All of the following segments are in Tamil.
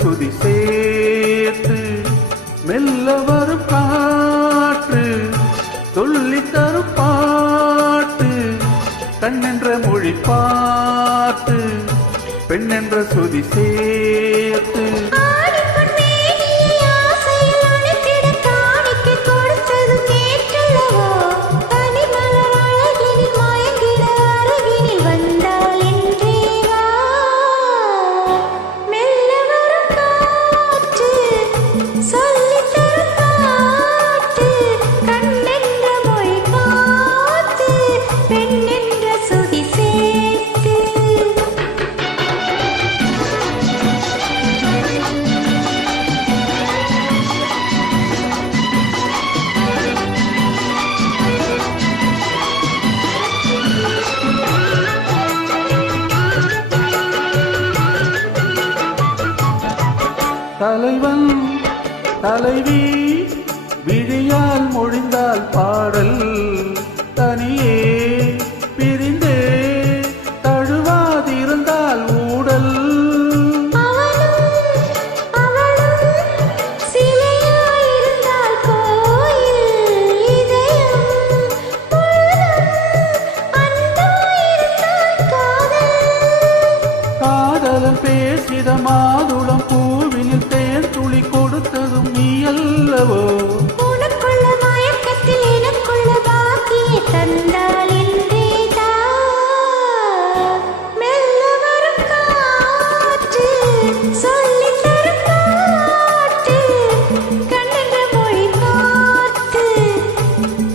சுதி சேர்த்து மெல்ல வரும் காற்று சொல்லி தரும் பாட்டு கண்ணென்ற மொழி பார்த்து பெண்ணென்ற சுதி சேர்த்து தலைவன் தலைவி விழியால் மொழிந்தால் பாடல் தனியே பிரிந்தே தழுவாதிருந்தால் ஊடல் காதலன் பேசிட மாதுளம் பூவினில் தேன் துளி கொடுத்ததும் நீ அல்லவோ உனக்குள்ள மயக்கத்தில் எனக்குள்ள பாக்கியை தந்தால் என்றேதா மெல்ல வரும் காற்று சொல்லி தரும் பாட்டு கண்ணென்ற மொழி பார்த்து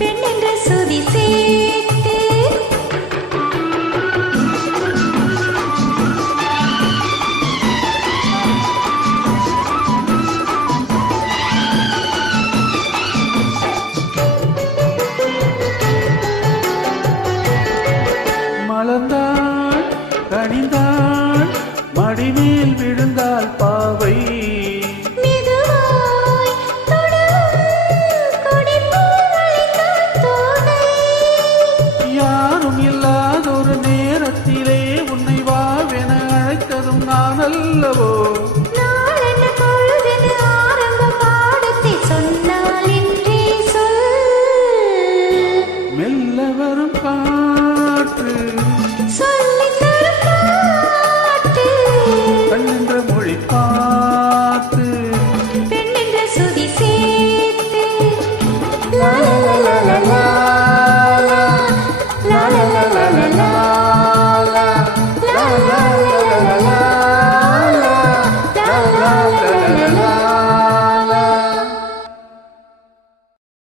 பெண்ணென்ற சுதி சேர்த்து மலர்ந்தாள் கனிந்தாள் மடிமேல் விழுந்தாள் பாவை மெதுவாய் தொடும் கொடிப்பூ வளைந்தாள் தோகை யாரும் இல்லாதொரு நேரத்திலே உன்னை வாவென அழைத்ததும் நான் அல்லவோ நாளென்ன பொழுதென ஆரம்ப பாடத்தை சொன்னால் என்றே சொல் மெல்ல வரும்